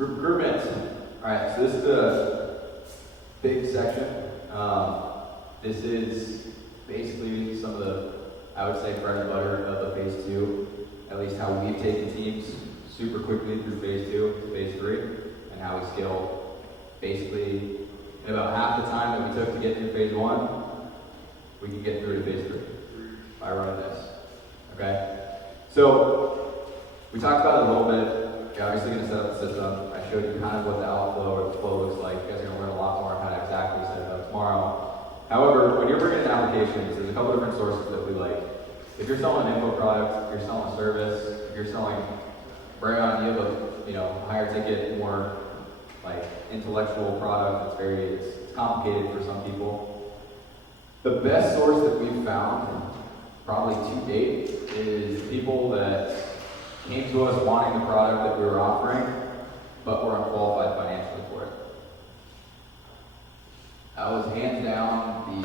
Recruitment. All right, so this is the big section. This is basically some of the, I would say, bread and butter of the phase 2, at least how we've taken teams super quickly through phase 2 to phase 3, and how we scale basically in about half the time that we took to get through phase 1, we can get through to phase 3 by running this. Okay? So, we talked about it a little bit. You're obviously going to set up the system. I showed you kind of what the outflow or the flow looks like. You guys are going to learn a lot more on how to exactly set it up tomorrow. However, when you're bringing in applications, there's a couple different sources that we like. If you're selling an info product, if you're selling a service, if you're selling, bring on, you have a higher ticket, more like intellectual product. It's complicated for some people. The best source that we've found, probably to date, is people that came to us wanting the product that we were offering, but were unqualified financially for it. That was hands down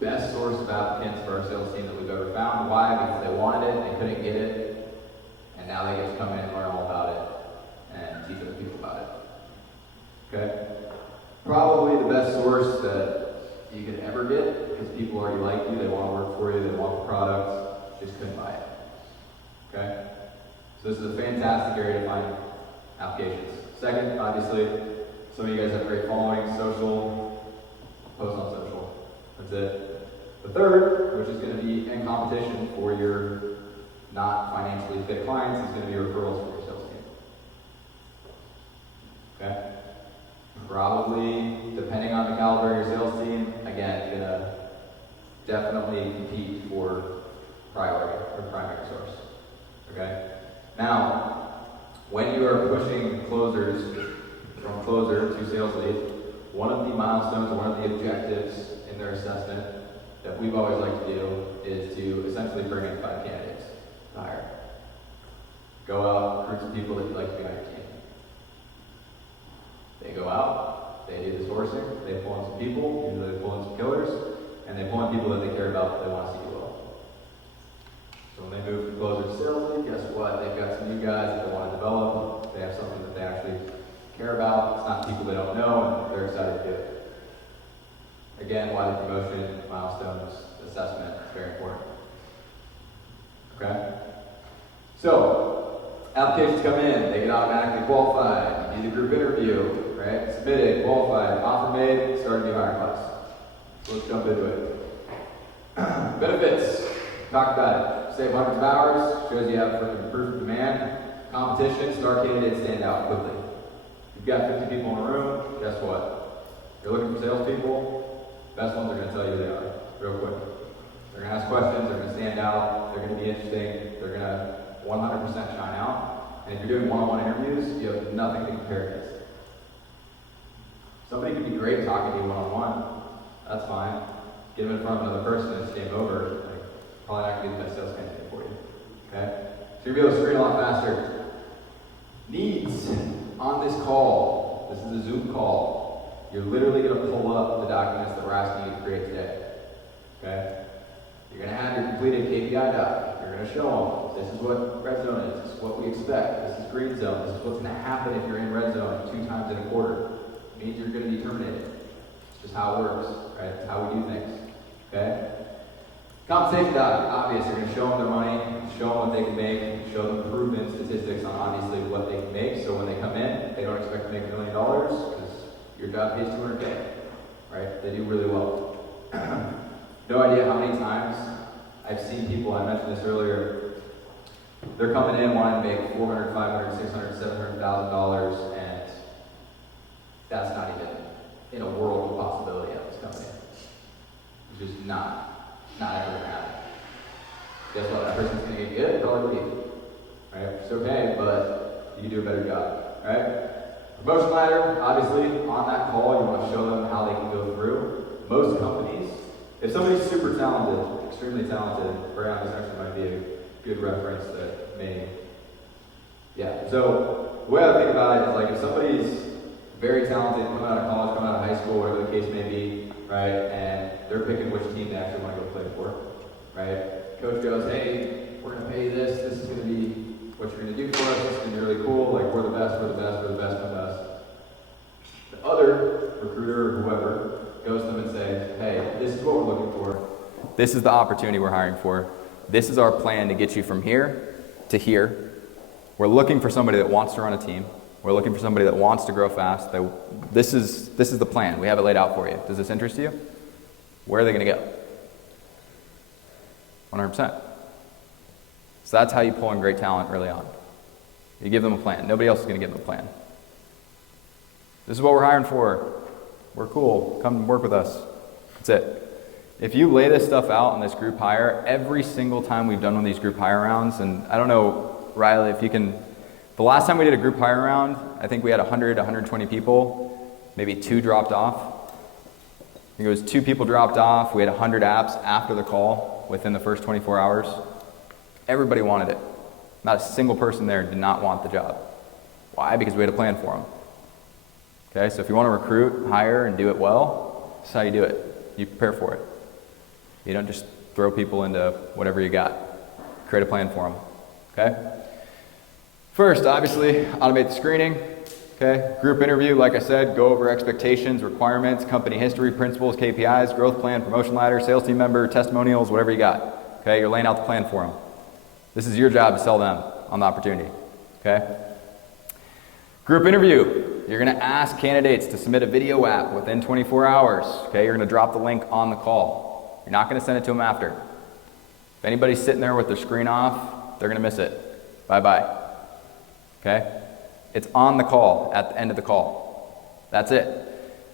the best source of applicants for our sales team that we've ever found. Why? Because they wanted it, they couldn't get it, and now they get to come in and learn all about it and teach other people about it. Okay? Probably the best source that you could ever get, because people already like you, they want to work for you, they want the product, just couldn't buy it. Okay? So this is a fantastic area to find applications. Second, obviously, some of you guys have great following, social, post on social. That's it. The third, which is going to be in competition for your not financially fit clients, is going to be referrals for your sales team. Okay? Probably, depending on the caliber of your sales team, again, going to definitely compete for priority or primary source. Okay? Now, when you are pushing closers from closer to sales lead, one of the milestones, one of the objectives in their assessment that we've always liked to do is to essentially bring in 5 candidates to hire. Go out, recruit some people that you'd like to be on your team. They go out, they do the sourcing, they pull in some people, usually they pull in some killers, and they pull in people that they care about that they want to see do well. So when they move from closer to sales lead, guess what? They've got some new guys that they want to develop. They have something that they actually care about. It's not people they don't know, and they're excited to do it. Again, why the promotion, milestones, assessment is very important. Okay? So, applications come in, they get automatically qualified. You do the group interview, right? Submitted, qualified, offer made, start a new hire class. So let's jump into it. Benefits. Talk about it. Save hundreds of hours, shows you have freaking proof of demand. Competition, star candidates stand out quickly. You've got 50 people in a room, guess what? You're looking for salespeople, best ones are going to tell you who they are, real quick. They're going to ask questions, they're going to stand out, they're going to be interesting, they're going to 100% shine out. And if you're doing one-on-one interviews, you have nothing to compare against. Somebody could be great talking to you one-on-one, that's fine. Get them in front of another person and it's game over. Probably not going to be the best sales candidate for you. Okay? So you'll be able to screen a lot faster. Needs on this call. This is a Zoom call. You're literally going to pull up the documents that we're asking you to create today. Okay? You're going to have your completed KPI doc. You're going to show them. This is what red zone is. This is what we expect. This is green zone. This is what's going to happen if you're in red zone 2 times in a quarter. It means you're going to be terminated. It's just how it works. Right? It's how we do things. Okay? Compensation doc, obvious. You're going to show them their money, show them what they can make, show them proven statistics on obviously what they can make. So when they come in, they don't expect to make $1 million because your job pays $200K, right? They do really well. No idea how many times I've seen people, I mentioned this earlier, they're coming in wanting to make $400,000, $500,000, $600,000, $700,000, and that's not even in a world of possibility at this company. It's just not ever going to happen. Guess what? That person's going to get good, probably leave. Right? It's okay, but you can do a better job. Right? Promotion ladder, obviously, on that call, you want to show them how they can go through. Most companies, if somebody's super talented, extremely talented, Brian, this actually might be a good reference that may, yeah. So, the way I think about it is like if somebody's very talented, coming out of college, coming out of high school, whatever the case may be, right, and they're picking which team they actually want to go play for, right? Coach goes, hey, we're going to pay you this is going to be what you're going to do for us, this is going to be really cool, like we're the best, come to us. this is the opportunity we're hiring for. This is our plan to get you from here to here. We're looking for somebody that wants to run a team. We're looking for somebody that wants to grow fast. This is the plan. We have it laid out for you. Does this interest you? Where are they going to go? 100%. So that's how you pull in great talent early on. You give them a plan. Nobody else is going to give them a plan. This is what we're hiring for. We're cool. Come work with us. That's it. If you lay this stuff out in this group hire, every single time we've done one of these group hire rounds, and I don't know, Riley, if you can, the last time we did a group hire round, I think we had 100, 120 people, maybe 2 dropped off. I think it was 2 people dropped off. We had 100 apps after the call within the first 24 hours. Everybody wanted it. Not a single person there did not want the job. Why? Because we had a plan for them. Okay, so if you want to recruit, hire, and do it well, this is how you do it. You prepare for it. You don't just throw people into whatever you got. Create a plan for them. Okay? First, obviously, automate the screening. Okay? Group interview, like I said, go over expectations, requirements, company history, principles, KPIs, growth plan, promotion ladder, sales team member, testimonials, whatever you got. Okay? You're laying out the plan for them. This is your job to sell them on the opportunity. Okay? Group interview. You're going to ask candidates to submit a video app within 24 hours. Okay? You're going to drop the link on the call. You're not going to send it to them after. If anybody's sitting there with their screen off, they're going to miss it. Bye-bye. Okay? It's on the call at the end of the call. That's it.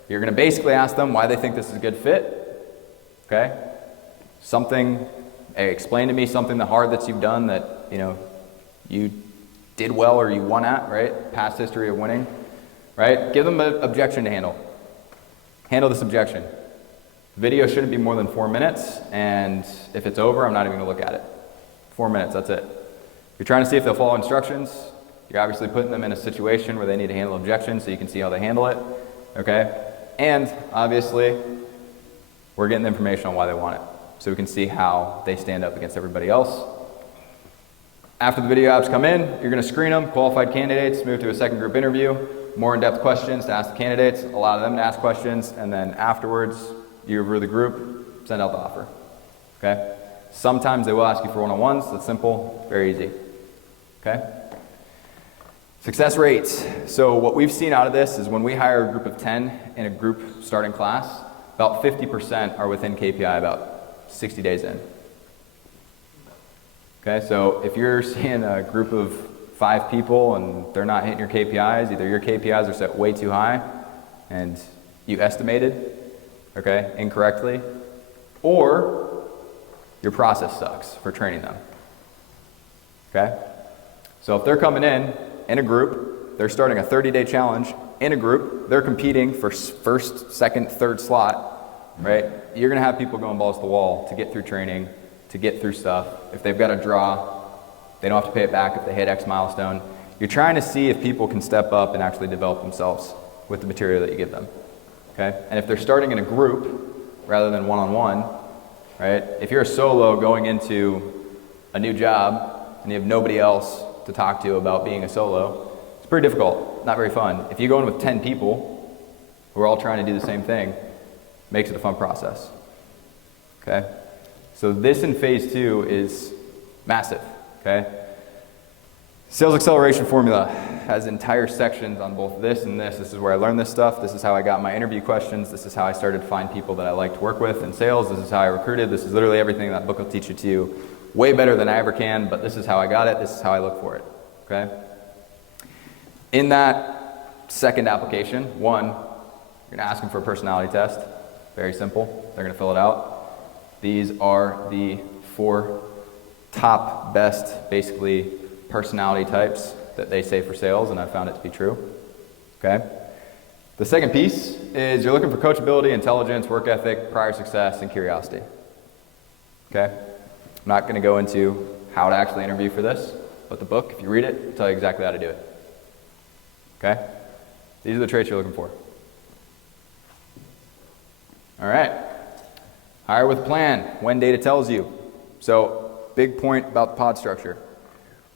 You're going to basically ask them why they think this is a good fit. Okay? Something, explain to me something hard that you've done that, you did well or you won at, right? Past history of winning, right? Give them an objection to handle. Handle this objection. Video shouldn't be more than 4 minutes, and if it's over, I'm not even going to look at it. 4 minutes, that's it. You're trying to see if they'll follow instructions. You're obviously putting them in a situation where they need to handle objections so you can see how they handle it, okay? And obviously, we're getting the information on why they want it so we can see how they stand up against everybody else. After the video apps come in, you're going to screen them, qualified candidates, move to a second group interview, more in-depth questions to ask the candidates, allow them to ask questions, and then afterwards, you review the group, send out the offer, okay? Sometimes they will ask you for one-on-ones. That's simple, very easy, okay? Success rates. So what we've seen out of this is when we hire a group of 10 in a group starting class, about 50% are within KPI about 60 days in. Okay, so if you're seeing a group of 5 people and they're not hitting your KPIs, either your KPIs are set way too high and you estimated, okay, incorrectly, or your process sucks for training them. Okay? So if they're coming in a group, they're starting a 30-day challenge in a group, they're competing for first, second, third slot, right? You're going to have people going balls to the wall to get through training, to get through stuff. If they've got a draw, they don't have to pay it back if they hit X milestone. You're trying to see if people can step up and actually develop themselves with the material that you give them. Okay? And if they're starting in a group rather than one-on-one, right? If you're a solo going into a new job and you have nobody else to talk to about being a solo, it's pretty difficult, not very fun. If you go in with 10 people who are all trying to do the same thing, makes it a fun process. Okay? So this in phase 2 is massive. Okay? Sales acceleration formula has entire sections on both this and this. This is where I learned this stuff. This is how I got my interview questions. This is how I started to find people that I like to work with in sales. This is how I recruited. This is literally everything that book will teach you to you. Way better than I ever can, but this is how I got it. This is how I look for it. Okay? In that second application, 1, you're going to ask them for a personality test. Very simple. They're going to fill it out. These are the 4 top best, basically, personality types that they say for sales, and I found it to be true. Okay? The second piece is you're looking for coachability, intelligence, work ethic, prior success, and curiosity. Okay? I'm not going to go into how to actually interview for this, but the book, if you read it, will tell you exactly how to do it. Okay? These are the traits you're looking for. All right. Hire with plan, when data tells you. So, big point about the pod structure.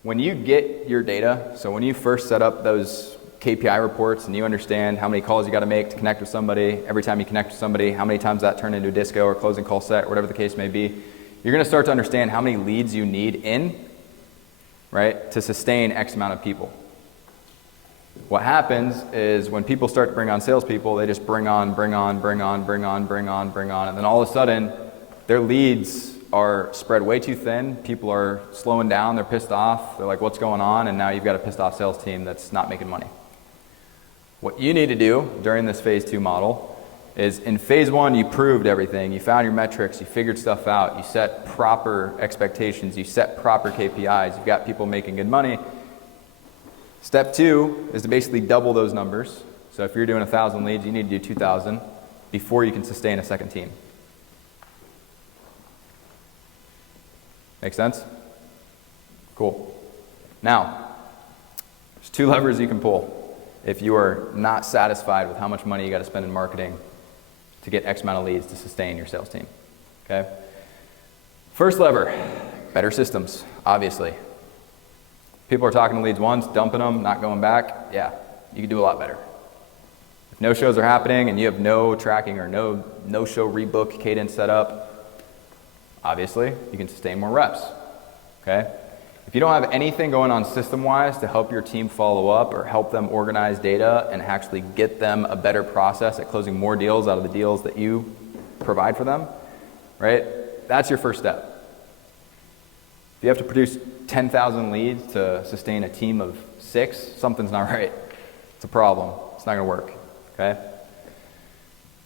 When you get your data, so when you first set up those KPI reports and you understand how many calls you got to make to connect with somebody, every time you connect with somebody, how many times that turned into a disco or closing call set or whatever the case may be, you're going to start to understand how many leads you need in, right, to sustain X amount of people. What happens is when people start to bring on salespeople, they just bring on, and then all of a sudden, their leads are spread way too thin. People are slowing down, they're pissed off, they're like, what's going on? And now you've got a pissed off sales team that's not making money. What you need to do during this phase 2 model is in phase 1, you proved everything. You found your metrics, you figured stuff out, you set proper expectations, you set proper KPIs, you've got people making good money. Step 2 is to basically double those numbers. So if you're doing 1,000 leads, you need to do 2,000 before you can sustain a second team. Make sense? Cool. Now, there's 2 levers you can pull if you are not satisfied with how much money you got to spend in marketing to get X amount of leads to sustain your sales team. Okay? First lever, better systems, obviously. People are talking to leads once, dumping them, not going back. Yeah, you can do a lot better. If no shows are happening and you have no tracking or no show rebook cadence set up, obviously, you can sustain more reps, okay? If you don't have anything going on system-wise to help your team follow up or help them organize data and actually get them a better process at closing more deals out of the deals that you provide for them, right? That's your first step. If you have to produce 10,000 leads to sustain a team of 6, something's not right. It's a problem. It's not gonna work, okay?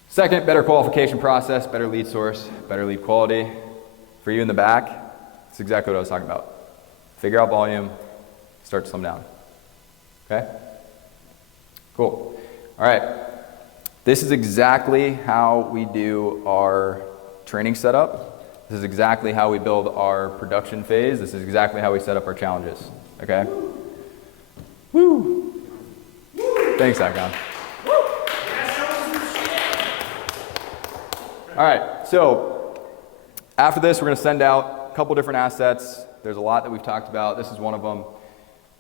Second, better qualification process, better lead source, better lead quality. For you in the back, that's exactly what I was talking about. Figure out volume, start to slim down. Okay? Cool. All right. This is exactly how we do our training setup. This is exactly how we build our production phase. This is exactly how we set up our challenges. Okay? Woo! Thanks, Akon. All right, so after this, we're going to send out a couple different assets. There's a lot that we've talked about. This is one of them.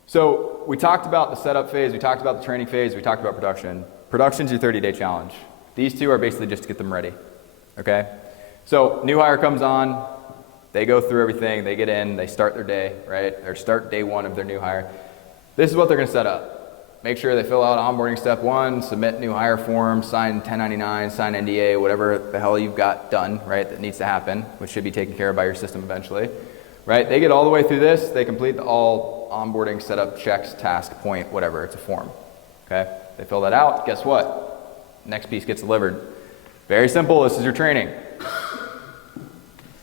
So we talked about the setup phase. We talked about the training phase. We talked about production. Production's your 30-day challenge. These 2 are basically just to get them ready. Okay? So new hire comes on. They go through everything. They get in. They start their day, right? Or start day 1 of their new hire. This is what they're going to set up. Make sure they fill out onboarding step 1, submit new hire form, sign 1099, sign NDA, whatever the hell you've got done, right, that needs to happen, which should be taken care of by your system eventually, right? They get all the way through this, they complete all onboarding setup checks, task, point, whatever, it's a form, okay? They fill that out, guess what? Next piece gets delivered. Very simple, this is your training.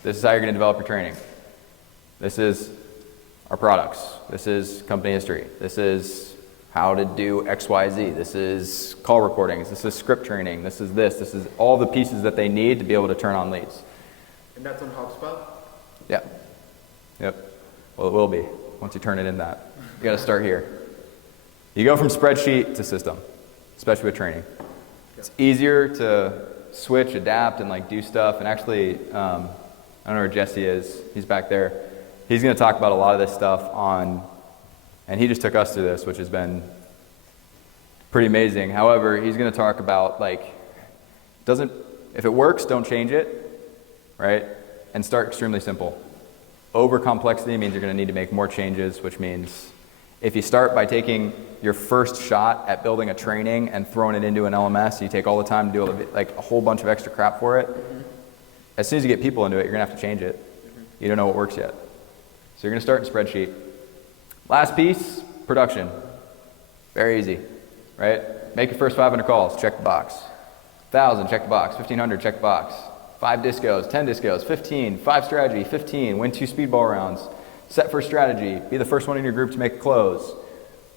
This is how you're gonna develop your training. This is our products. This is company history. This is how to do XYZ. This is call recordings. This is script training. This is this. This is all the pieces that they need to be able to turn on leads. And that's on HubSpot? Yep. Yep. Well, it will be once you turn it in that. You got to start here. You go from spreadsheet to system, especially with training. It's easier to switch, adapt, and like do stuff. And actually, I don't know where Jesse is. He's back there. He's going to talk about a lot of this stuff on. And he just took us through this, which has been pretty amazing. However, he's going to talk about, like, if it works, don't change it, right? And start extremely simple. Over complexity means you're going to need to make more changes, which means if you start by taking your first shot at building a training and throwing it into an LMS, you take all the time to do like a whole bunch of extra crap for it. As soon as you get people into it, you're going to have to change it. You don't know what works yet. So you're going to start in spreadsheet. Last piece, production. Very easy, right? Make your first 500 calls, check the box. 1,000, check the box. 1,500, check the box. 5 discos, 10 discos, 15, 5 strategy, 15, win 2 speedball rounds. Set first strategy, be the first one in your group to make a close.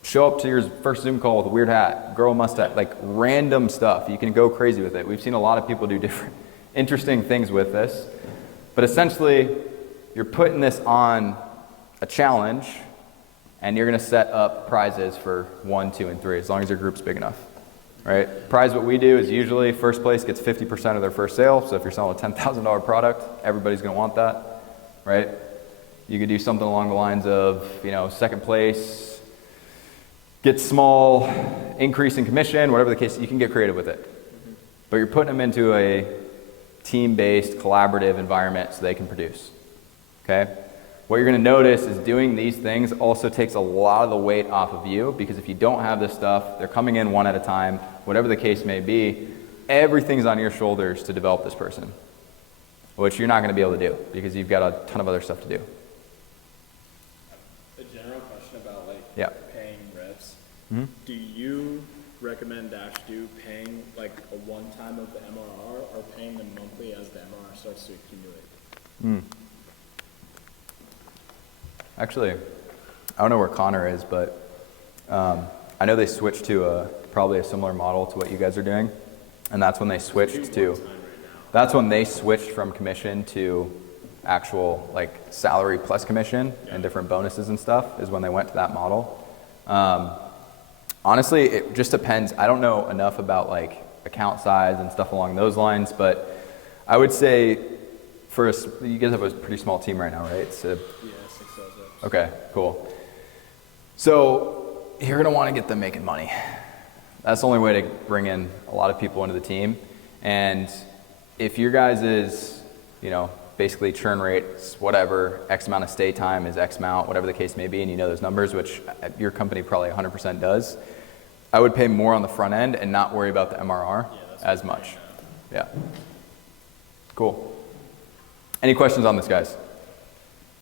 Show up to your first Zoom call with a weird hat, grow a mustache, like random stuff. You can go crazy with it. We've seen a lot of people do different, interesting things with this. But essentially, you're putting this on a challenge, and you're going to set up prizes for 1, 2, and 3, as long as your group's big enough, right? Prize, what we do is usually first place gets 50% of their first sale. So if you're selling a $10,000 product, everybody's going to want that, right? You could do something along the lines of, second place get small increase in commission, whatever the case, you can get creative with it. But you're putting them into a team-based, collaborative environment so they can produce, okay? What you're gonna notice is doing these things also takes a lot of the weight off of you, because if you don't have this stuff, they're coming in one at a time, whatever the case may be, everything's on your shoulders to develop this person, which you're not gonna be able to do because you've got a ton of other stuff to do. A general question about like Yeah. paying reps. Mm-hmm. Do you recommend do paying like a one time of the MRR or paying them monthly as the MRR starts to accumulate? Actually, I don't know where Connor is, but I know they switched to probably a similar model to what you guys are doing, and that's when they switched to. That's when they switched from commission to actual like salary plus commission and different bonuses and stuff. Is when they went to that model. Honestly, it just depends. I don't know enough about like account size and stuff along those lines, but I would say you guys have a pretty small team right now, right? So, Yeah, 6 sales reps. okay, cool. So you're gonna want to get them making money. That's the only way to bring in a lot of people into the team. And if your guys is, basically churn rates, whatever, X amount of stay time is X amount, whatever the case may be, and you know those numbers, which your company probably 100% does, I would pay more on the front end and not worry about the MRR as much. Yeah. Cool. Any questions on this, guys?